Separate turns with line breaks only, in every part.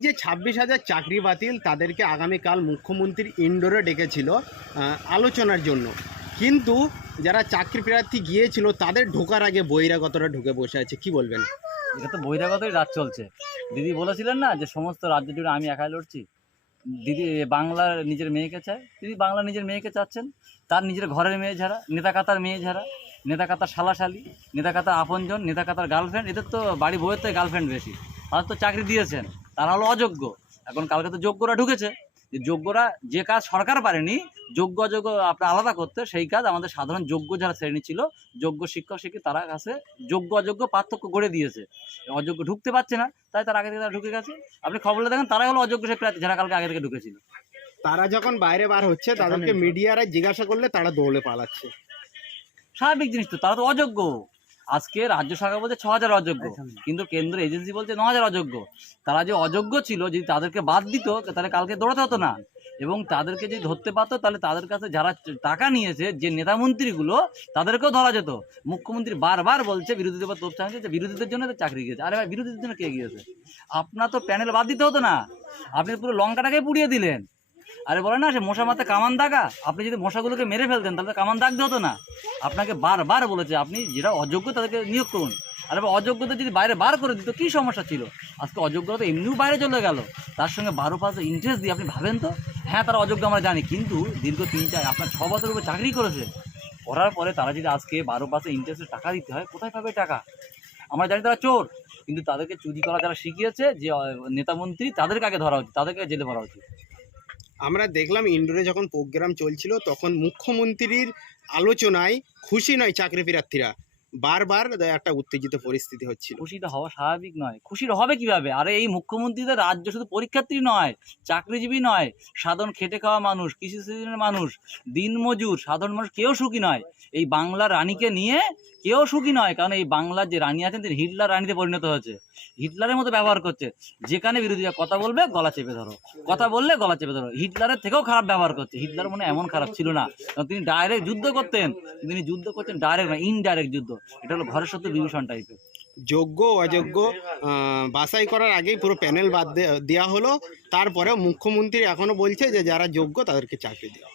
যে ছাব্বিশ হাজার চাকরি বাতিল তাদেরকে আগামীকাল মুখ্যমন্ত্রী ইন্ডোরে ডেকেছিল আলোচনার জন্য। কিন্তু যারা চাকরি প্রার্থী গিয়েছিল, তাদের ঢোকার আগে বহিরাগতরা ঢুকে বসে আছে। কি বলবেন?
এটা তো বহিরাগতই রাজ চলছে। দিদি বলেছিলেন না যে সমস্ত রাজ্য জুড়ে আমি একাই লড়ছি? দিদি বাংলার নিজের মেয়েকে চায়? দিদি, বাংলা নিজের মেয়েকে চাচ্ছেন? তার নিজের ঘরের মেয়ে নেতা কাতার মেয়ে যারা নেতা কাতার শালাশালি নেতা কাতার আপনজন নেতা কাতার গার্লফ্রেন্ড এদের তো বাড়ি বইয়ের তো গার্লফ্রেন্ড বেশি। তারা তো চাকরি দিয়েছেন। তারা হলো অযোগ্য। এখন কালকে তো যোগ্যরা ঢুকেছে। যে যোগ্যরা যে কাজ সরকার পারেনি যোগ্য অযোগ্য আপনার আলাদা করতে সেই কাজ আমাদের সাধারণ যোগ্য যারা শ্রেণি ছিল যোগ্য শিক্ষক শিক্ষিত তারা কাছে যোগ্য অযোগ্য পার্থক্য গড়ে দিয়েছে। অযোগ্য ঢুকতে পারছে না তাই তার আগে থেকে তারা ঢুকে গেছে। আপনি খবরে দেখেন তারাই হলো অযোগ্য সে প্রার্থী যারা কালকে আগে থেকে ঢুকেছিল।
তারা যখন বাইরে বার হচ্ছে তাদেরকে মিডিয়ারা জিজ্ঞাসা করলে তারা দৌড়ে পালাচ্ছে।
স্বাভাবিক জিনিস তো তারা তো অযোগ্য। আজকে রাজ্য সরকার বলছে ছ হাজার অযোগ্য কিন্তু কেন্দ্র এজেন্সি বলছে ন হাজার অযোগ্য। তারা যে অযোগ্য ছিল যদি তাদেরকে বাদ দিত তাহলে কালকে দৌড়াতে হতো না। এবং তাদেরকে যদি ধরতে পারতো তাহলে তাদের কাছে যারা টাকা নিয়েছে যে নেতা মন্ত্রীগুলো তাদেরকেও ধরা যেত। মুখ্যমন্ত্রী বারবার বলছে বিরোধীদের উপর তোপ চালাচ্ছে যে বিরোধীদের জন্য চাকরি গিয়েছে। আরে ভাই বিরোধীদের জন্য কে গিয়েছে? আপনার তো প্যানেল বাদ দিতে হতো না। আপনি পুরো লঙ্কাটাকে পুড়িয়ে দিলেন। আরে বলে না সে মশা মাথা কামান দাগা। আপনি যদি মশাগুলোকে মেরে ফেলতেন তাহলে কামান দাগতে হতো না। আপনাকে বারবার বলেছে আপনি যেটা অযোগ্য তাদেরকে নিয়োগ করুন। আর অযোগ্যতা যদি বাইরে বার করে দিত কী সমস্যা ছিল? আজকে অযোগ্যতা তো এমনিও বাইরে চলে গেল। তার সঙ্গে বারো পাঁচ ইন্টারেস্ট দিয়ে আপনি ভাবেন তো? হ্যাঁ তারা অযোগ্য আমরা জানি কিন্তু দীর্ঘ তিন চার আপনার ছ বছর উপর চাকরি করেছে। করার পরে তারা যদি আজকে বারো পাঁচে ইন্টারেস্টে টাকা দিতে হয় কোথায় পাবে টাকা? আমরা জানি তারা চোর কিন্তু তাদেরকে চুরি করা যারা শিখিয়েছে যে আহ, নেতা মন্ত্রী তাদেরকে আগে ধরা উচিত তাদেরকে জেলে ভরা উচিত।
আমরা দেখলাম ইন্ডোরে যখন প্রোগ্রাম চলছিল তখন মুখ্যমন্ত্রীর আলোচনায় খুশি নয় চাকরি প্রার্থীরা। বারবার একটা উত্তেজিত পরিস্থিতি হচ্ছিল।
খুশিটা হওয়া স্বাভাবিক নয়। খুশির হবে কীভাবে? আরে এই মুখ্যমন্ত্রীদের রাজ্য শুধু পরীক্ষার্থী নয়, চাকরিজীবী নয় সাধারণ খেটে খাওয়া মানুষ, কৃষি শ্রেণির মানুষ দিনমজুর সাধারণ মানুষ কেউ সুখী নয়। এই বাংলার রানীকে নিয়ে কেউ সুখী নয়, কারণ এই বাংলার যে রানী আছেন তিনি হিটলার রানীতে পরিণত হয়েছে। হিটলারের মতো ব্যবহার করছে। যেখানে বিরোধীরা কথা বলবে, গলা চেপে ধরো। কথা বললে গলা চেপে ধরো। হিটলারের থেকেও খারাপ ব্যবহার করছে। হিটলার মনে এমন খারাপ ছিল না। তিনি ডাইরেক্ট যুদ্ধ করতেন। তিনি যুদ্ধ করতেন ডাইরেক্ট না ইনডাইরেক্ট যুদ্ধ। এটা হলো ঘরের সত্য বিভূষণ টাইপের
যোগ্য, অযোগ্য বাছাই করার আগেই পুরো প্যানেল বাদ দেওয়া হলো তারপরে মুখ্যমন্ত্রী এখনও বলছে যে যারা যোগ্য তাদেরকে চাকরি দেওয়া।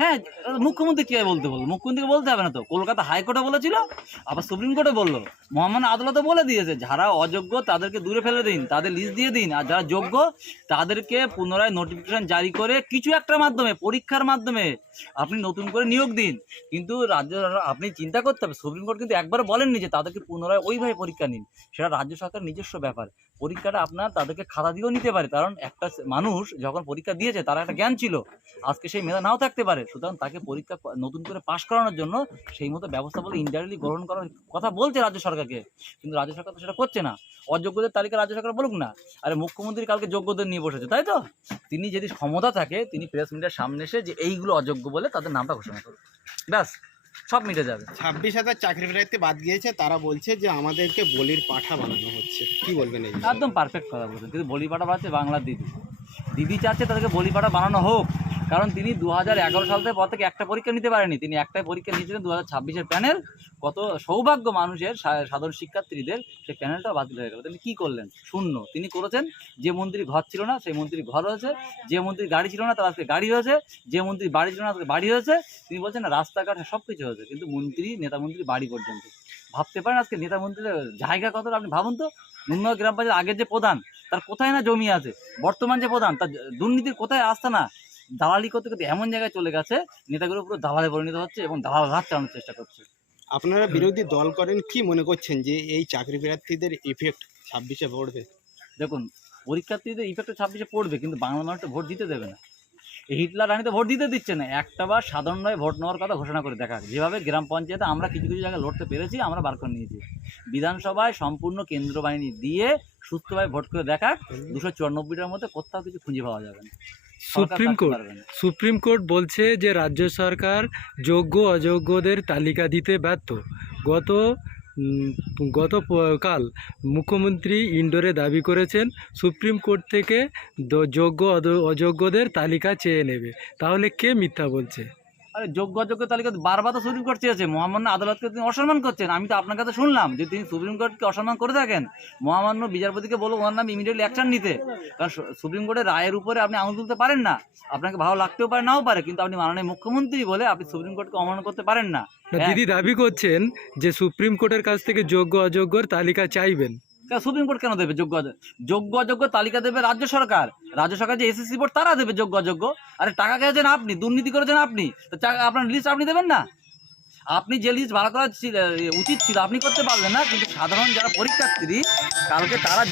হ্যাঁ মুখ্যমন্ত্রী কি বলতে বলব? মুখ্যমন্ত্রীকে বলতে হবে না তো। কলকাতা হাইকোর্টে বলেছিল, আবার সুপ্রিম কোর্টে বলল। মহামান্য আদালতে বলে দিয়েছে, যারা অযোগ্য তাদেরকে দূরে ফেলে দিন, তাদের লিস্ট দিয়ে দিন, আর যারা যোগ্য তাদেরকে পুনরায় নোটিফিকেশন জারি করে কিছু একটা মাধ্যমে, পরীক্ষার মাধ্যমে আপনি নতুন করে নিয়োগ দিন। কিন্তু রাজ্য আপনি চিন্তা করতে হবে, সুপ্রিম কোর্ট কিন্তু একবার বলেননি যে তাদেরকে পুনরায় ওইভাবে পরীক্ষা নিন। সেটা রাজ্য সরকার নিজস্ব ব্যাপার। পরীক্ষাটা আপনার তাদেরকে খাতা দিয়েও নিতে পারে, কারণ একটা মানুষ যখন পরীক্ষা দিয়েছে, তার একটা জ্ঞান ছিল, আজকে সেই মেধা নাও থাকতে পারে। সুতরাং তাকে পরীক্ষা নতুন করে পাশ করানোর জন্য সেই মতো ব্যবস্থা বলে ইন্ডাইরেক্টলি গ্রহণ করার কথা বলছে রাজ্য সরকারকে। কিন্তু রাজ্য সরকার তো সেটা করছে না। অযোগ্যদের তালিকা রাজ্য সরকার বলুক না। আরে মুখ্যমন্ত্রী কালকে যোগ্যদের নিয়ে বসেছে তাই তো? তিনি যদি ক্ষমতা থাকে তিনি প্রেস মিডিয়ার সামনে এসে যে এইগুলো অযোগ্য বলে তাদের নামটা ঘোষণা করবে ব্যাস সব মিটে যাবে।
ছাব্বিশ হাজার চাকরি প্রার্থী বাদ গিয়েছে তারা বলছে যে আমাদেরকে বলির পাঠা বানানো হচ্ছে। কি বলবেন এই
একদম পারফেক্ট কথা বলছেন। কিন্তু বলি পাঠা বাড়ছে বাংলার দিদি। দিদি চাচ্ছে তাদেরকে বলি পাঠা বানানো হোক। কারণ তিনি দু হাজার এগারো সাল থেকে পর থেকে একটা পরীক্ষা নিতে পারেনি। তিনি একটাই পরীক্ষা নিয়েছিলেন দু হাজার প্যানেল কত সৌভাগ্য মানুষের সাধারণ শিক্ষার্থীদের সেই প্যানেলটা বাতিল হয়ে গেল। তিনি কী করলেন? শূন্য। তিনি করেছেন, যে মন্ত্রী ঘর ছিল না, সেই মন্ত্রী ঘর হয়েছে যে মন্ত্রী গাড়ি ছিল না, তার আজকে গাড়ি হয়েছে যে মন্ত্রী বাড়ি ছিল না, তার বাড়ি হয়েছে তিনি বলছেন রাস্তাঘাট সব কিছু হয়েছে। কিন্তু মন্ত্রী, নেতা মন্ত্রী বাড়ি পর্যন্ত। ভাবতে পারেন আজকে নেতা মন্ত্রীদের জায়গা কত আপনি ভাবুন তো। নুনগাঁও গ্রাম পঞ্চায়েত আগের যে প্রধান, তার কোথায় না জমি আছে? বর্তমান যে প্রধান, তার দুর্নীতির কোথায় আসতে না? দালালি করতে করতে এমন জায়গায় চলে গেছে নেতাগুলো পুরো দালালে পরিণত হচ্ছে এবং দালাল রাত চালানোর চেষ্টা করছে।
আপনারা বিরোধী দল করেন কি মনে করছেন যে এই চাকরি প্রার্থীদের ইফেক্ট ছাব্বিশে পড়বে?
দেখুন পরীক্ষার্থীদের ইফেক্ট ছাব্বিশে পড়বে কিন্তু বাংলা মানুষ ভোট দিতে দেবে না। এই হিটলার রানী তো ভোট দিতে দিচ্ছে না। একটা বার সাধারণ নয় ভোট নেওয়ার কথা ঘোষণা করে দেখা। যেভাবে গ্রাম পঞ্চায়েতে আমরা কিছু কিছু জায়গায় লড়তে পেরেছি আমরা বার করে নিয়েছি। বিধানসভায় সম্পূর্ণ কেন্দ্র বাহিনী দিয়ে সুস্থভাবে ভোট করে দেখা দুশো চুরানব্বইটার মধ্যে কোথাও কিছু খুঁজে পাওয়া যাবে না।
সুপ্রিম কোর্ট সুপ্রিম কোর্ট বলছে যে রাজ্য সরকার যোগ্য অযোগ্যদের তালিকা দিতে ব্যর্থ। গত গত কাল মুখ্যমন্ত্রী ইন্ডোরে দাবি করেছেন সুপ্রিম কোর্ট থেকে যোগ্য অযোগ্যদের তালিকা চেয়ে নেবে। তাহলে কে মিথ্যা বলছে?
আরে যোগ্য অযোগ্য তালিকা বারবার তো সুপ্রিম কোর্ট চেয়েছে। মহামান্য আদালতকে তিনি অসম্মান করছেন। আমি তো আপনার কাছে শুনলাম যে তিনি সুপ্রিম কোর্টকে অসম্মান করে থাকেন। মহামান্য বিচারপতিকে বলব ওনার নামে ইমিডিয়েটলি অ্যাকশন নিতে। কারণ সুপ্রিম কোর্টের রায়ের উপরে আপনি আঙুল তুলতে পারেন না। আপনাকে ভালো লাগতেও পারে নাও পারে কিন্তু আপনি মাননীয় মুখ্যমন্ত্রী বলে আপনি সুপ্রিম কোর্টকে অমান্য করতে পারেন না।
না, দিদি দাবি করছেন যে সুপ্রিম কোর্টের কাছ থেকে যোগ্য অযোগ্যর তালিকা চাইবেন।
সুপ্রিম কোর্ট কেন দেবে? যোগ্য? যোগ্য অযোগ্য তালিকা দেবে রাজ্য সরকার। রাজ্য সরকার যে এসএসসি বোর্ড তারা দেবে যোগ্য অযোগ্য। আরে টাকা খেয়েছেন আপনি দুর্নীতি করেছেন আপনি তো আপনার লিস্ট আপনি দেবেন না? আপনি যে লিস্ট ভাড়া করা উচিত ছিল, আপনি করতে পারলেন না, কিন্তু সাধারণ যারা পরীক্ষার্থী, কালকে তারা